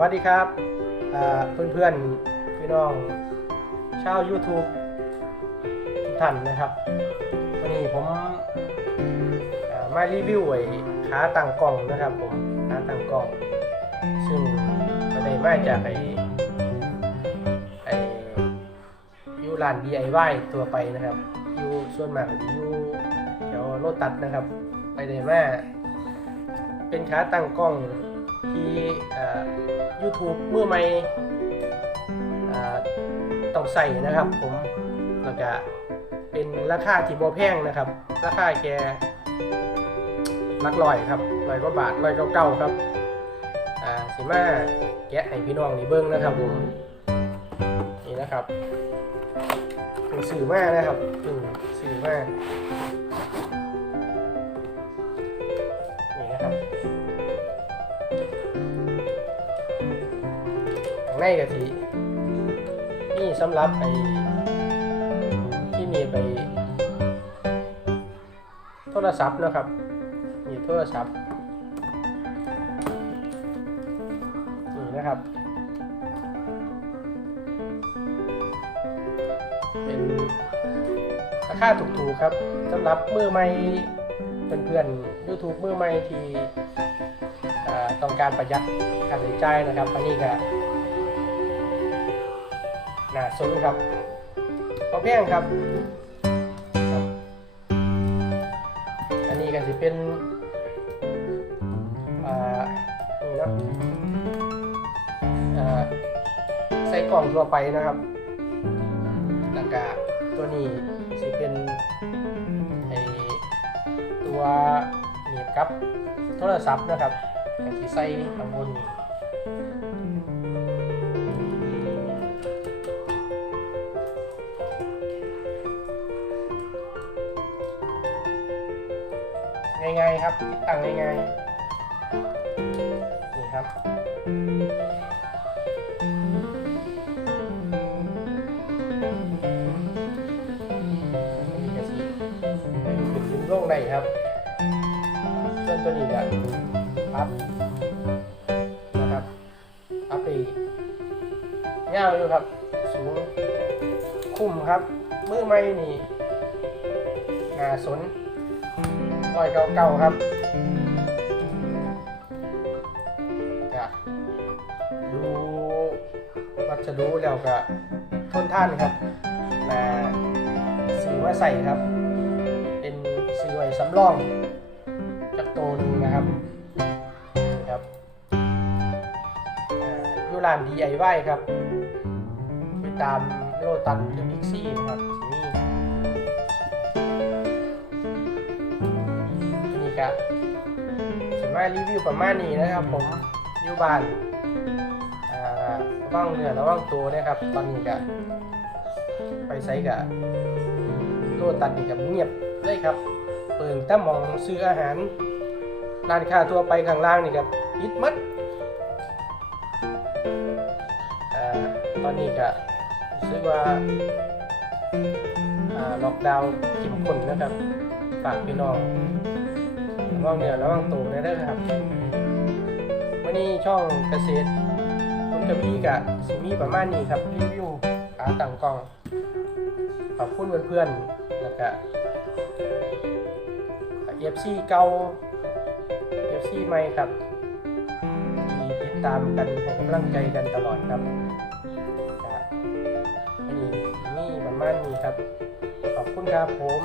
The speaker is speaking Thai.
วัสดีครับเพื่อนเพื่อนๆพี่น้องชาว YouTube ทุกท่านนะครับ วันนี้ผมมารีวิวไอ้ขาตั้งกล้องนะครับผมขาตั้งกล้อง ซึ่งก็ได้มาจากไอ้ไอ้ยูร้าน DIY ตัวไปนะครับยูส่วนมากก็จะอยูแถวโลตัสนะครับ ไปได้มาเป็นขาตั้งกล้อง ที่อ่า YouTube เมื่อไม่อ่ต้องใส่นะครับ ผมแล้วก็เป็นราคาที่บ่แพงนะครับ ราคาแค่หลักร้อยครับร้อยกว่าบาทร้อยเก้าเก้าครับอ่าสิมาแกะให้พี่น้องนี่เบิ้งนะครับผมนี่นะครับเพิ่งสื่อมากนะครับเพิ่งสื่อมานี่ ในกะทินี่สำหรับไปที่มีไป โทรศัพท์นะครับ มีโทรศัพท์นี่นะครับ เป็นราคาถูกๆครับสำหรับมือใหม่เพื่อนๆ YouTube มือใหม่ที่ต้องการประหยัดค่าใช้จ่ายนะครับอันนี้ก็ หนาซุ้ครับพอแพงครับครับอันนี้ก็จะเป็นอ่านี่นะอ่าใส่กล่องทั่วไปนะครับแล้วก็ตัวนี้จะเป็นไอตัวเหนียบกับ โทรศัพท์นะครับก็จะใส่ข้างบนนี้ ง่ายๆครับติดตั้งง่ายๆนี่ครับนี่ก็สิให้นลงได้ครับส่วนตัวนี้ก็พับนะครับพับไปเงาวอยู่ครับสูงคุ้มครับมือไม้นี่หนาสน ร้อยเก้าเก้าครับก็ดูวัสดุแล้วก็ทนท่านครับมาซื้อมาใส่ครับ เป็นซื้อไว้สำรองจากโตหนึงนะครับนี่ครับอ่าอยู่ร้าน DIY ครับ ไปตามโลตัสหรือบิ๊กซี่นะครับที่นี่ นี่ครับสามารถรีวิวประมาณนี้นะครับ ผมอยู่บ้านอ่าระวังเนื้อระวังตัวนะครับ ตอนนี้ก็ไปใส่กับโลตัดนี่กับเงียบเลยครับ เปิดแต่มองซื้ออาหารร้านค้าทั่วไปข้างล่างนี่ครับปิดมัดอ่าตอนนี้ก็รู้สึกว่าอ่าล็อกดาวน์เข้มข้นนะครับฝากพี่น้อง ระวังเหนือระวังตูนะเด้อครับวันนี้ช่องเกษตรคุณกระบี่กับสิมีประมาณนี้ครับรีวิวขาต่างกองขอบคุณเพื่อนๆแล้วก็เอฟซีเก่าเอฟซีใหม่ครับที่ติดตามกันให้กำลังใจกันตลอดครับอันนี้นี่ประมาณนี้ครับ ขอบคุณครับผม